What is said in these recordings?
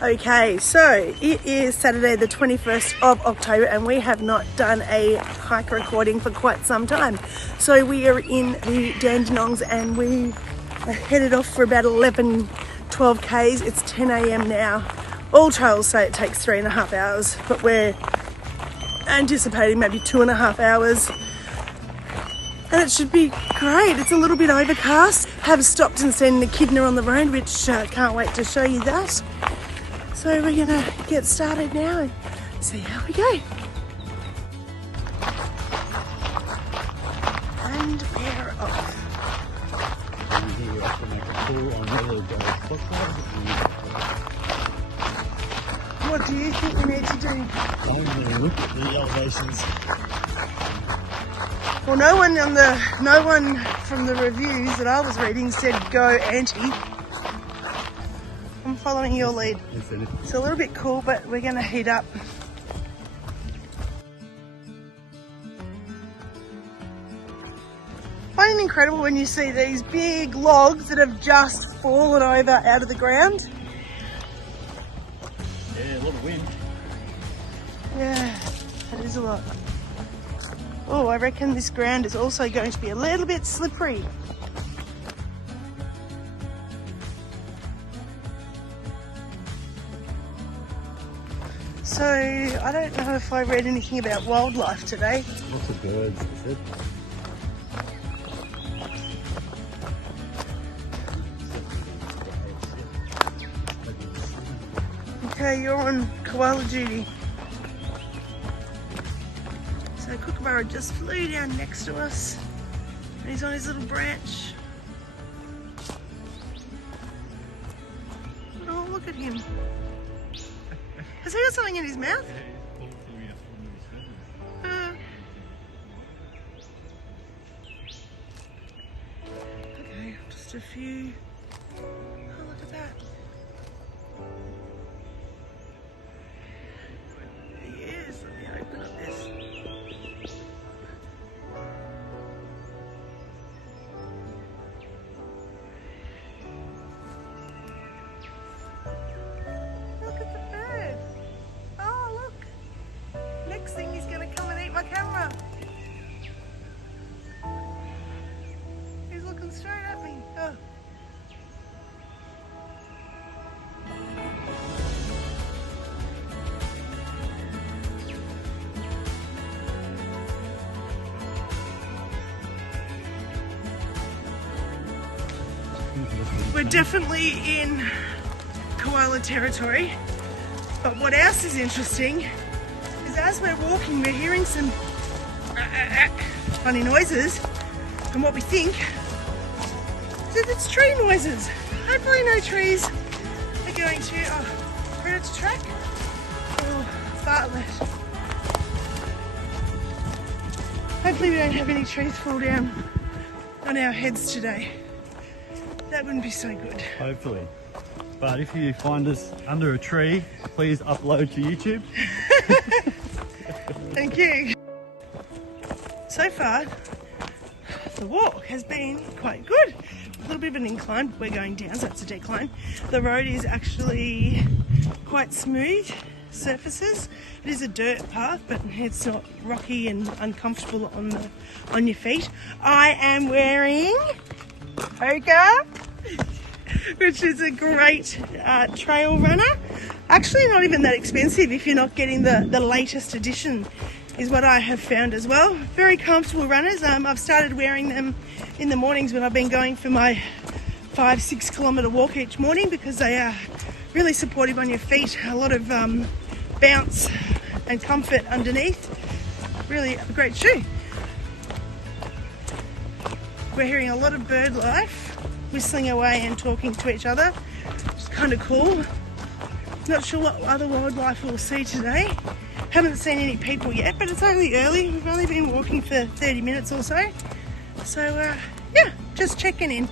Okay, so it is Saturday the 21st of October and we have not done a hike recording for quite some time. So we are in the Dandenongs and we are headed off for about 11, 12 Ks. It's 10 a.m. now. All trails say it takes 3.5 hours, but we're anticipating maybe 2.5 hours. And it should be great. It's a little bit overcast. Have stopped and seen the Echidna on the road, which can't wait to show you that. So we're gonna get started now and see how we go. And we're off. What do you think we need to do? I'm gonna look at the elevations. Well, no one from the reviews that I was reading said go anti. I'm following your lead. It's a little bit cool, but we're going to heat up. Finding it incredible when you see these big logs that have just fallen over out of the ground. Yeah, a lot of wind. Yeah, that is a lot. Oh, I reckon this ground is also going to be a little bit slippery. So, I don't know if I read anything about wildlife today. Lots of birds, that's it. Okay, you're on koala duty. So Kookaburra just flew down next to us and he's on his little branch. Oh, look at him. Has he got something in his mouth? Okay, just a few. Oh, look at that. Yes, let me open up this. Look at the bird. Oh, look. Next thing he's going to come and eat my camera. He's looking straight at me. Oh. We're definitely in koala territory, but what else is interesting is as we're walking we're hearing some funny noises, and what we think is that it's tree noises. Hopefully no trees are going to predator track or startlet. Hopefully we don't have any trees fall down on our heads today. That wouldn't be so good. Hopefully. But if you find us under a tree, please upload to YouTube. Thank you. So far, the walk has been quite good. A little bit of an incline. We're going down, so it's a decline. The road is actually quite smooth surfaces. It is a dirt path, but it's not rocky and uncomfortable on your feet. I am wearing Hoka, which is a great trail runner. Actually not even that expensive if you're not getting the latest edition, is what I have found as well. Very comfortable runners. I've started wearing them in the mornings when I've been going for my 5-6 kilometre walk each morning, because they are really supportive on your feet. A lot of bounce and comfort underneath. Really a great shoe. We're hearing a lot of bird life, whistling away and talking to each other, which is kind of cool. Not sure what other wildlife we'll see today. Haven't seen any people yet, but it's only early. We've only been walking for 30 minutes or so. So yeah, just checking in.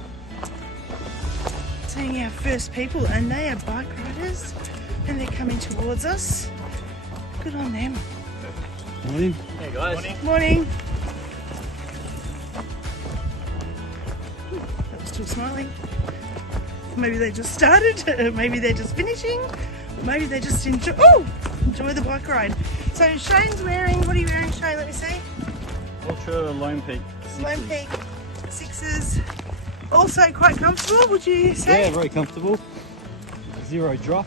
Seeing our first people, and they are bike riders and they're coming towards us. Good on them. Morning. Hey guys. Morning. Morning. That was too smiling. Maybe they just started, maybe they're just finishing. Maybe they just enjoy the bike ride. So Shane's wearing, what are you wearing, Shane? Let me see. Ultra Lone Peak. Lone Peak 6s. Also quite comfortable, would you say? Yeah, very comfortable. Zero drop.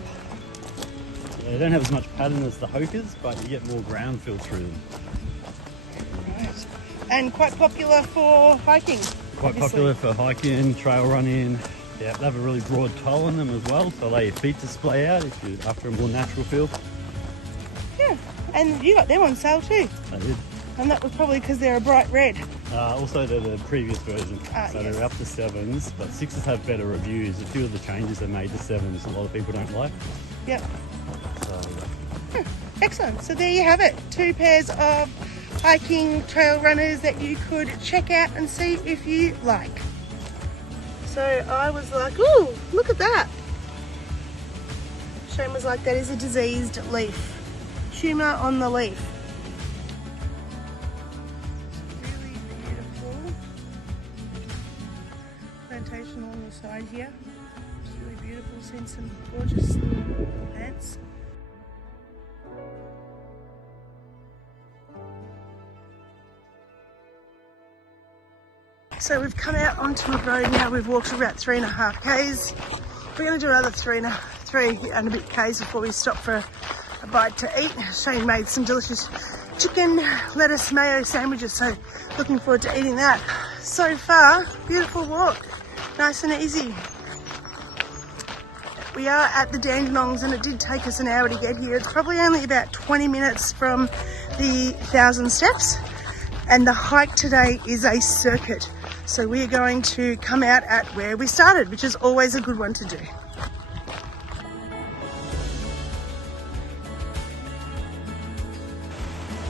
They don't have as much pattern as the Hokers, but you get more ground feel through them. Right. And quite popular for hiking. Quite popular for hiking, trail running. Yeah, they have a really broad toe on them as well, so allow your feet to splay out if you're after a more natural feel. Yeah, and you got them on sale too. I did. And that was probably because they're a bright red. Also, they're the previous version, so yes. they're up to 7s, but 6s have better reviews. A few of the changes they made to 7s, a lot of people don't like. Yep. So, Excellent. So there you have it. 2 pairs of hiking trail runners that you could check out and see if you like. So I was like, ooh, look at that. Shane was like, that is a diseased leaf. Tumour on the leaf. Really beautiful plantation along the side here. It's really beautiful, seeing some gorgeous little plants. So we've come out onto a road now. We've walked about 3.5 k's. We're going to do another 3 and a bit k's before we stop for a bite to eat. Shane made some delicious chicken, lettuce, mayo sandwiches, so looking forward to eating that. So far, beautiful walk, nice and easy. We are at the Dandenongs and it did take us an hour to get here. It's probably only about 20 minutes from the 1,000 steps, and the hike today is a circuit. So we are going to come out at where we started, which is always a good one to do.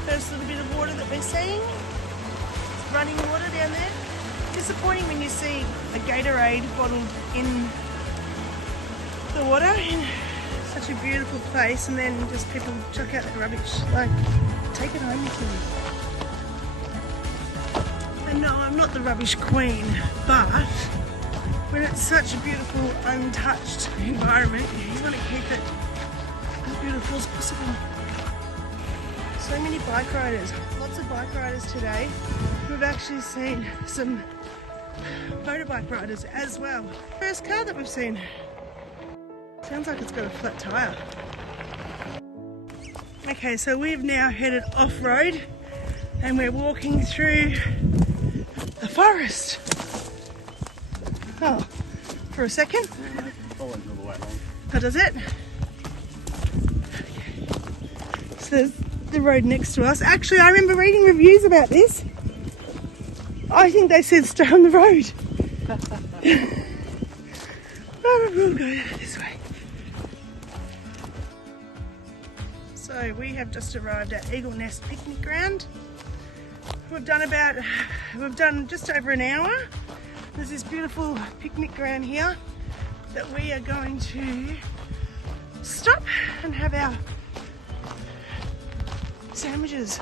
First little bit of water that we're seeing. It's running water down there. Disappointing when you see a Gatorade bottled in the water in such a beautiful place, and then just people chuck out that rubbish. Like, take it home with you. And no, I'm not the rubbish queen, but when it's such a beautiful, untouched environment, you want to keep it as beautiful as possible. So many bike riders, lots of bike riders today. We've actually seen some motorbike riders as well. First car that we've seen. Sounds like it's got a flat tyre. Okay, so we've now headed off-road and we're walking through the forest. Oh, for a second. follows all the way along. How does it? Okay. So there's the road next to us. Actually, I remember reading reviews about this. I think they said stay on the road. We'll go this way. So we have just arrived at Eagle Nest Picnic Ground. We've done just over an hour. There's this beautiful picnic ground here that we are going to stop and have our sandwiches.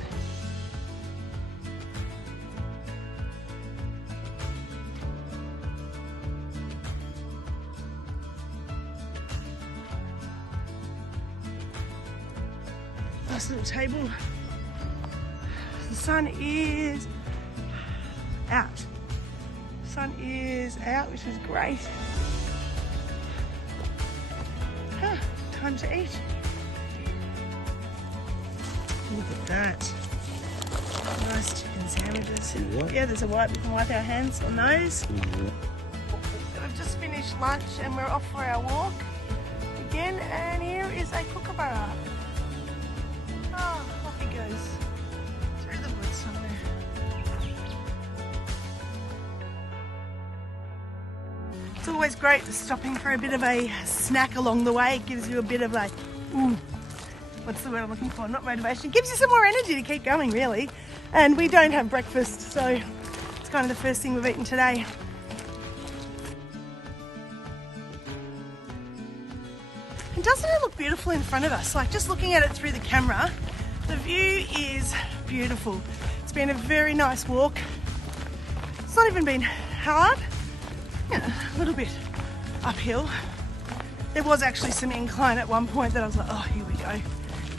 Nice little table. The sun is out. The sun is out, which is great. Time to eat. Look at that. Nice chicken sandwiches. Yeah, there's a wipe. We can wipe our hands on those. So we've just finished lunch and we're off for our walk again. And here is a kookaburra. Oh, off he goes. Through the woods somewhere. It's always great stopping for a bit of a snack along the way. It gives you a bit of a, what's the word I'm looking for? Not motivation. It gives you some more energy to keep going, really. And we don't have breakfast, so it's kind of the first thing we've eaten today. And doesn't it look beautiful in front of us? Like, just looking at it through the camera, the view is beautiful. It's been a very nice walk. It's not even been hard. Yeah, a little bit uphill. There was actually some incline at one point that I was like, oh, here we go.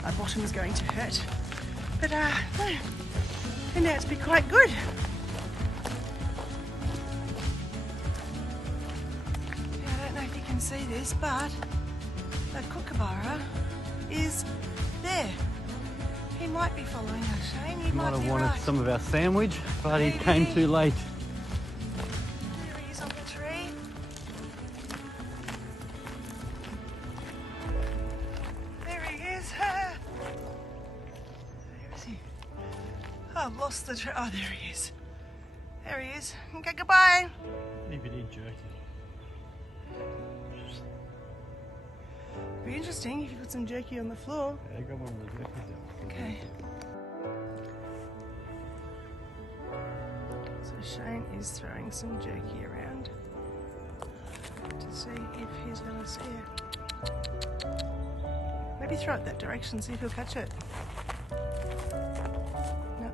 My bottom is going to hurt. But no, turned out to be quite good. Now, I don't know if you can see this, but the kookaburra is there. He might be following us, Shane. You Might might have be wanted right. some of our sandwich, but he Maybe. came too late. There he is on the tree. There he is. Where is he? Oh, I've lost the tree. Oh, there he is. There he is. Okay, goodbye. If he did jerky. Be interesting if you put some jerky on the floor. Yeah, I got one of the jerkies out. Okay. So Shane is throwing some jerky around to see if he's going to see it. Maybe throw it that direction, see if he'll catch it. No.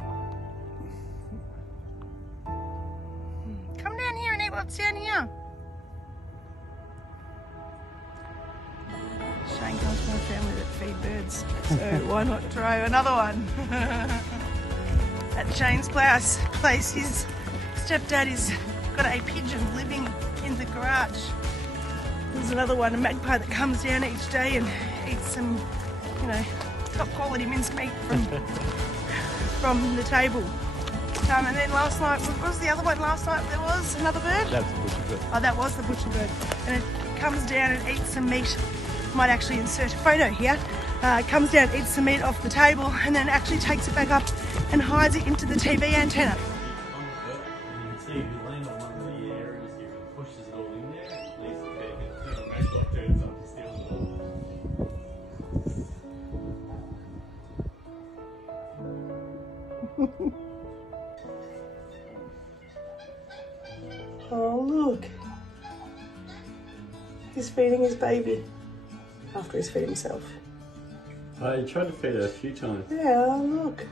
Come down here and eat what's down here. Shane comes from a family that feed birds, so why not try another one? At Shane's place, his stepdad has got a pigeon living in the garage. There's another one, a magpie, that comes down each day and eats some, you know, top quality mincemeat from the table. And then last night, what was the other one last night? There was another bird? That's the butcher bird. Oh, that was the butcher bird. And it comes down and eats some meat. Might actually insert a photo here. Comes down, eats some meat off the table, and then actually takes it back up and hides it into the TV antenna. You can see if you land on one of the areas here and pushes it all in there, at least it actually turns up and steals it all. Oh, look. He's feeding his baby after he's fed himself. I tried to feed it a few times. Yeah, look.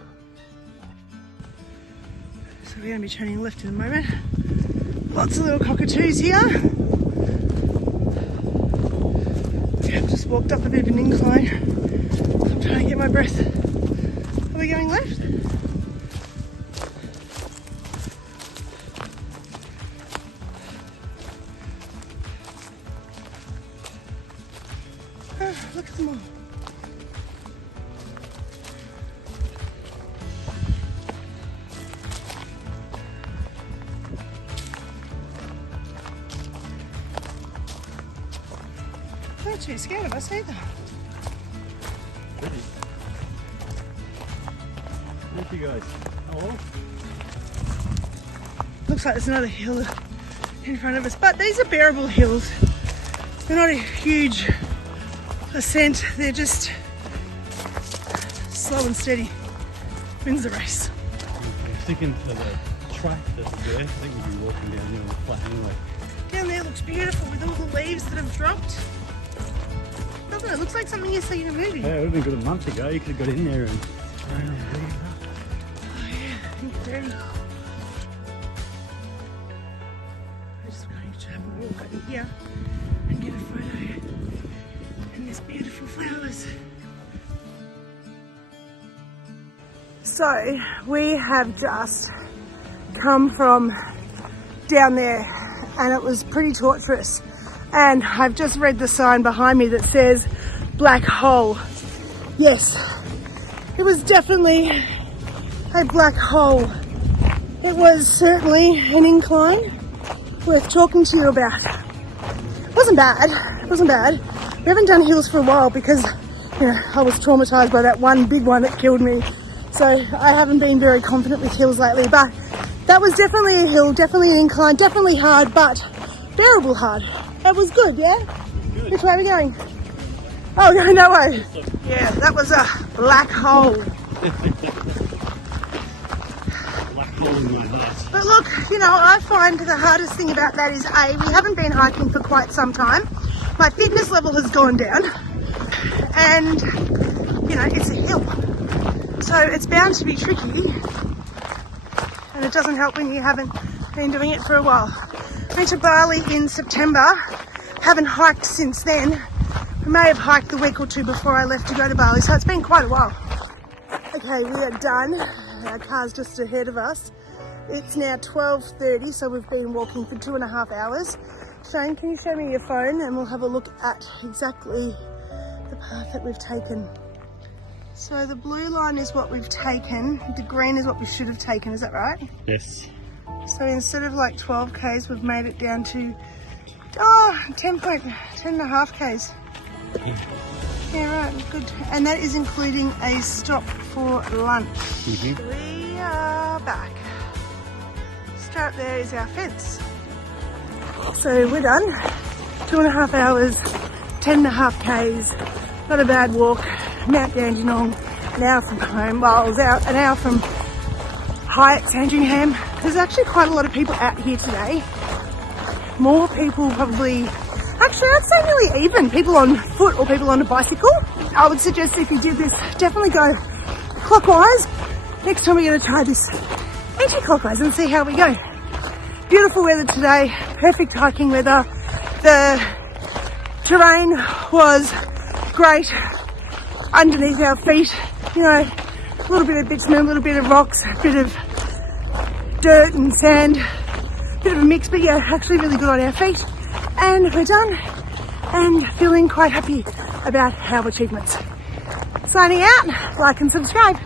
So we're going to be turning left in a moment. Lots of little cockatoos here. Okay, I've just walked up a bit of an incline. I'm trying to get my breath. Are we going left? Oh, look at them all. I'm not too scared of us either. Pretty. Thank you guys. Oh. Looks like there's another hill in front of us, but these are bearable hills. They're not a huge ascent, they're just slow and steady. Wins the race. I'm sticking to the track that's there. I think we'll be walking down here on the flat anyway. Down there looks beautiful with all the leaves that have dropped. Doesn't it? Looks like something you see in a movie. Yeah, it would have been good a month ago. You could have got in there and thrown them leaves up. Oh yeah, I think you're dirty. I'm just going to have a walk over here and get a photo. And there's beautiful flowers. So we have just come from down there and it was pretty torturous. And I've just read the sign behind me that says black hole. Yes, it was definitely a black hole. It was certainly an incline worth talking to you about. It wasn't bad, it wasn't bad. We haven't done hills for a while because, you know, I was traumatized by that one big one that killed me. So I haven't been very confident with hills lately, but that was definitely a hill, definitely an incline, definitely hard, but bearable hard. That was good, yeah? Good. Which way are we going? Oh, no way. Yeah, that was a black hole. Black hole in my heart. But look, you know, I find the hardest thing about that is we haven't been hiking for quite some time. My fitness level has gone down and, you know, it's a hill. So it's bound to be tricky and it doesn't help when you haven't been doing it for a while. I went to Bali in September, haven't hiked since then, I may have hiked the week or two before I left to go to Bali, so it's been quite a while. Okay, we are done. Our car's just ahead of us. It's now 12:30, so we've been walking for 2.5 hours. Shane, can you show me your phone and we'll have a look at exactly the path that we've taken. So the blue line is what we've taken, the green is what we should have taken, is that right? Yes. So instead of like 12 k's, we've made it down to 10.5 k's. Yeah, right, good. And that is including a stop for lunch. We are back. Straight up there is our fence. So we're done. 2.5 hours, 10.5 k's. Not a bad walk. Mount Dandenong, an hour from home. Well, it was an hour from Hyatt Sandringham. There's actually quite a lot of people out here today. More people probably, actually I'd say nearly even, people on foot or people on a bicycle. I would suggest if you did this, definitely go clockwise. Next time we're going to try this anti-clockwise and see how we go. Beautiful weather today, perfect hiking weather. The terrain was great underneath our feet, you know, a little bit of bitumen, a little bit of rocks, a bit of dirt and sand, a bit of a mix, but yeah, actually really good on our feet. And we're done and feeling quite happy about our achievements. Signing out, like and subscribe.